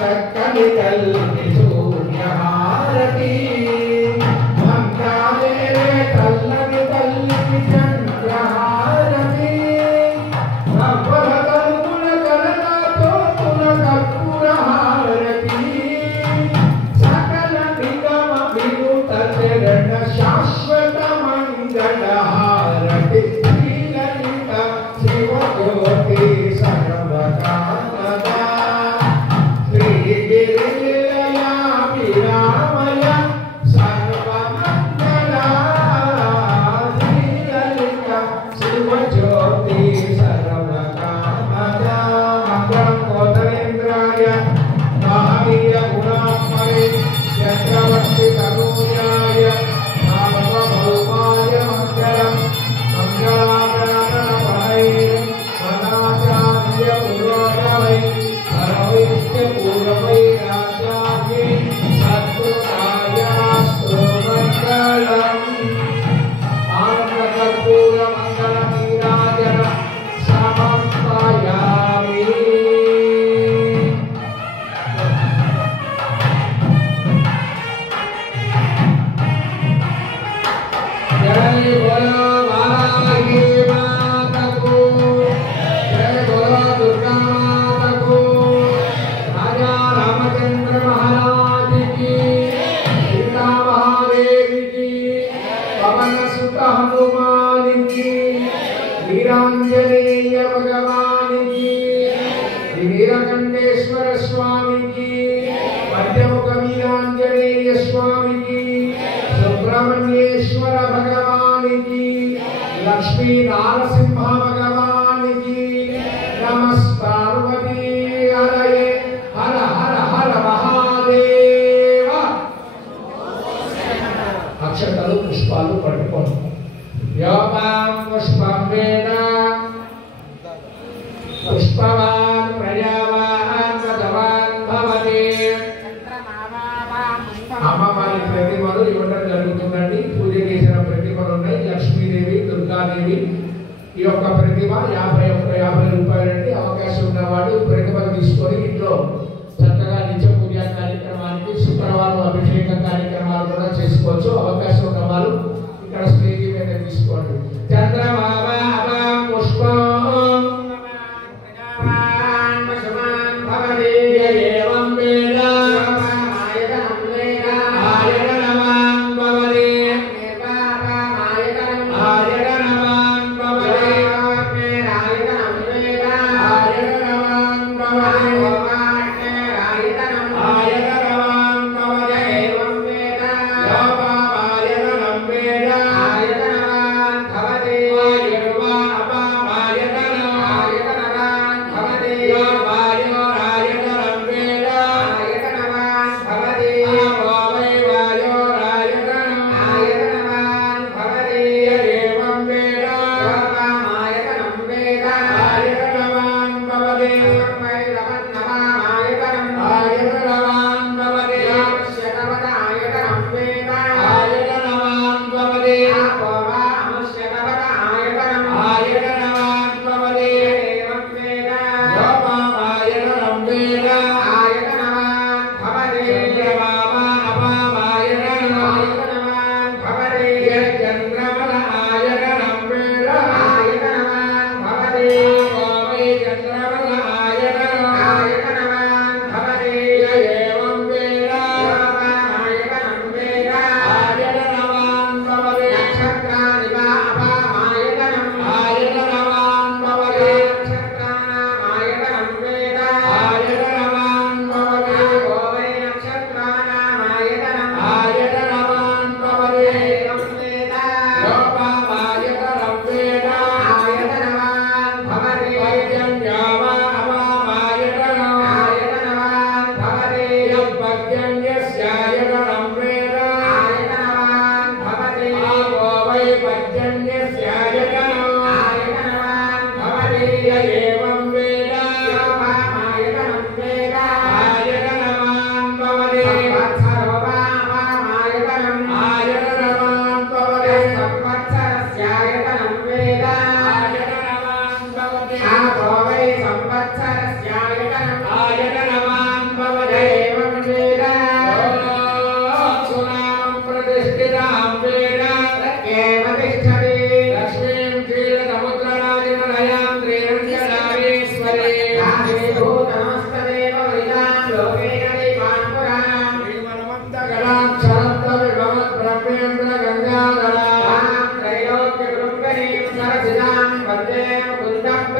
చక్కని తల్లి సూర్యహారతి మంత్రాలే తల్లని తల్లికి చంద్రహారతి రబ్బల తలుపుల కలతో కర్పూర హారతి సకల నిగమ వినుత చరణ శాశ్వత మంగళ హారతి శ్రీలలిత శివజ్యోతి సర్వకామదా శ్రీగిరిలయా విరామయ సర్వమంగళ శ్రీలలిత శివజ్యోతి సర్వకామదా మంగళం కోదరేంద్రాయ మహనీయ గుణాత్మనే చక్రవర్తి తనూయాయ సార్వభౌమాయ మంగళం మంగళాగణపరై మనాచార్య పురోగమై సర్వైశ్చ పూర్వై రాజాగే సత్కృతాయాస్తు మంగళం ఆనందకర్పూర మంగళ నీరాజన సమర్పయామి జై బోలో వారాహి మాతకు జై బోలో దుర్గా మాతకు రాజా రామచంద్ర మహారాజ్ की सीता महादेवी की पवन सुत हनुमान की वीरांजनेय भगवान की वीरकंठेश्वर स्वामी की मध्यमुख वीरांजनेय स्वामी की सुब्रह्मण्येश्वर भगवान की लक्ष्मी नारसिंह भगवान की नमस्पार्वती हरये हर हर हर महादेव अक्षतालु पुष्पालु पट्टुकोंడి योपां पुष्पं वेद पुष्पवान् प्रजावान् भगवान् भवति అమ్మవారి ప్రతిమలు ఇవ్వడం జరుగుతుందండి పూజ చేసిన ప్రతిమలు ఉన్నాయి లక్ష్మీదేవి దుర్గాదేవి ఈ యొక్క ప్రతిమ 50 రూపాయలండి అవకాశం ఉన్నవాడు ప్రతిమలు తీసుకొని ఇంట్లో చక్కగా నిత్య పూజ కార్యక్రమానికి శుక్రవారం అభిషేక కార్యక్రమాలు కూడా చేసుకోవచ్చు అవకాశం ఉన్నవారు ఇక్కడ స్టేజి మీద తీసుకోండి చంద్రమామ పుష్పం ఏవం వేద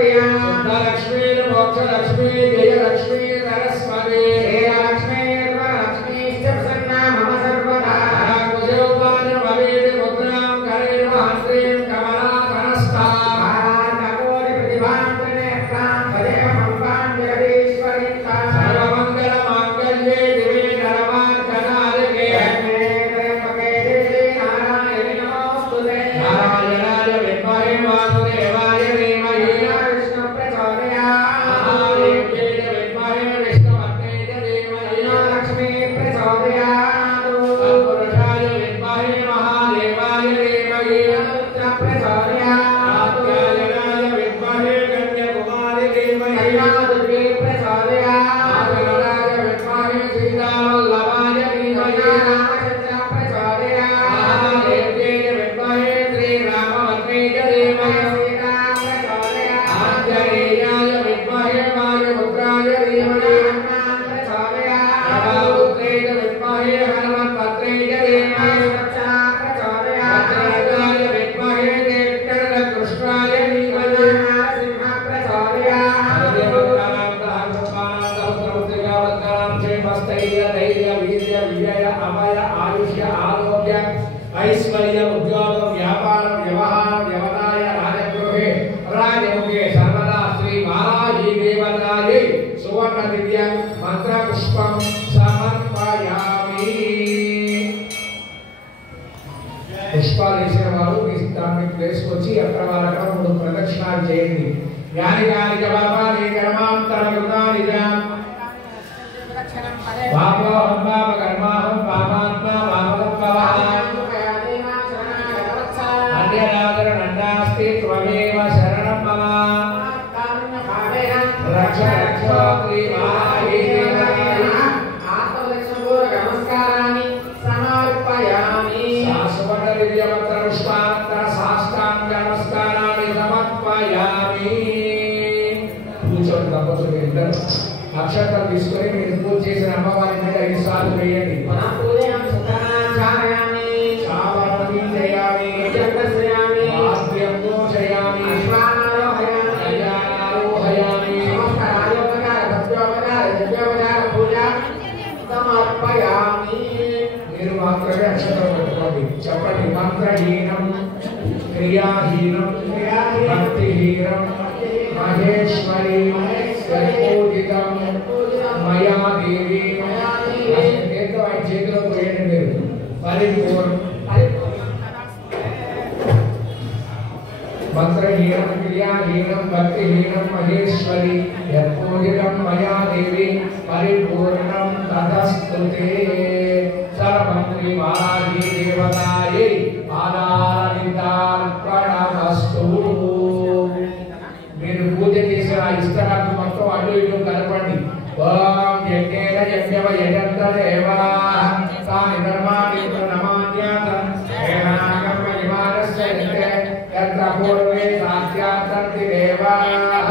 लक्ष्मी मोक्ष लक्ष्मी जय लक्ष्मी सरस्वती लक्ष्मी लक्ष्मी प्रसन्ना मम सर्वदा कुजोपान भवेद मुद्रां करेण हस्तेन कमला धनस्था नकोरि प्रतिभान्तनेत्रां तदेव मम्पां जगदीश्वरीं सर्वमंगल मांगल्ये दिवे धर्मार्चनार्गे त्र्यंबके देवी नारायणी नमोस्तुते नारायणाय विद्महे वासुदेवाय धीमहि विष्णु प्रचोदयात् महादेव्यै विद्महे विष्णुपत्न्यै धीमहि लक्ष्मी प्रचोदयात् तत्पुरुषाय विद्महे महादेवाय धीमहि रुद्र प्रचोदयात् कात्यायनाय विद्महे कन्याकुमारी धीमहि दुर्गे प्रचोदयात् आदिनाराय विद्महे सीतावल्लभाय धीमहि रामचन्द्र प्रचोदयात् महादेव्यै विद्महे श्रीरामपत्न्यै धीमहि सीता प्रचोदयात् आञ्जनेयाय विद्महे वायुपुत्राय धीमहि हनुमान् प्रचोदयात् प्रभापुत्रै विद्महे हनुमत्पत्न्यै धीमहि रक्षा प्रचोदयात् वज्रराजाय विद्महे ज्येष्ठकृष्णाय धीमहि नरसिंह प्रचोदयात् ऐश्वर्य उद्योग व्यापार व्यवहार व्यवसाय राजगृहे राजमुखे सर्वदा श्री बालाजी देवतायै सुवर्ण दिव्य मंत्र पुष्पं समर्पयामि पुष्पाలు వేసిన వారు దాన్ని ప్లేస్ వచ్చి అక్కడ వాళ్ళ మూడు ప్రదక్షిణాలు చేయండి యాని యాని జవాబాని కర్మాంతర యుగాని పాపో హంపాప కర్మాహం పాపాత్మా పాపదంపవాన్ అన్యనాదరణందాస్తి త్వమేవ శరణం మమ రక్ష రక్ష శ్రీ మహాదేవి నమస్కారాన్ని సమర్పయామి శాశ్వత దివ్యమంత్ర పుష్పాంతర సాష్టాంగ నమస్కారాన్ని సమర్పయామి కూర్చోండి తప్పకుండా ఇద్దరు అక్షరాలు తీసుకొని మీరు పూజ చేసిన అమ్మవారి మీద 5 సార్లు వేయండి పూజయం సుఖాచార్యామి శావరణి చేయాలి జగస్యామి వాద్యం దోషయామి శ్వానారోహయామి కళ్యాణారోహయామి సమస్త రాజోపచార భక్త్యోపచార యజ్ఞోపచార పూజ సమర్పయామి మీరు మాత్రమే అక్షరాలు పెట్టుకోండి చెప్పండి మంత్రహీనం క్రియాహీనం భక్తిహీనం మహేశ్వరి పూజితం మయా దేవి చేతిలో ఆయన చేతిలో పోయండి మీరు పరిపూర్ణ మంత్రహీనం క్రియాహీనం భక్తిహీనం మహేశ్వరి యత్పూజితం మయా దేవి పరిపూర్ణం తదస్తుతే సర్వమంత్రి బాలాజీ దేవతాయై ఆదారవిందార్పణమస్తు మీరు పూజ చేసిన ఆ ఇష్టరాకు మొత్తం అటు ఇటు కలపండి ఓం యజ్ఞేన యజ్ఞవ యజంత దేవా తాని ధర్మాణి నమాన్యాతం ఏనాకర్మ నిమానస్య యత్ర పూర్వే సాధ్యాతంతి దేవాః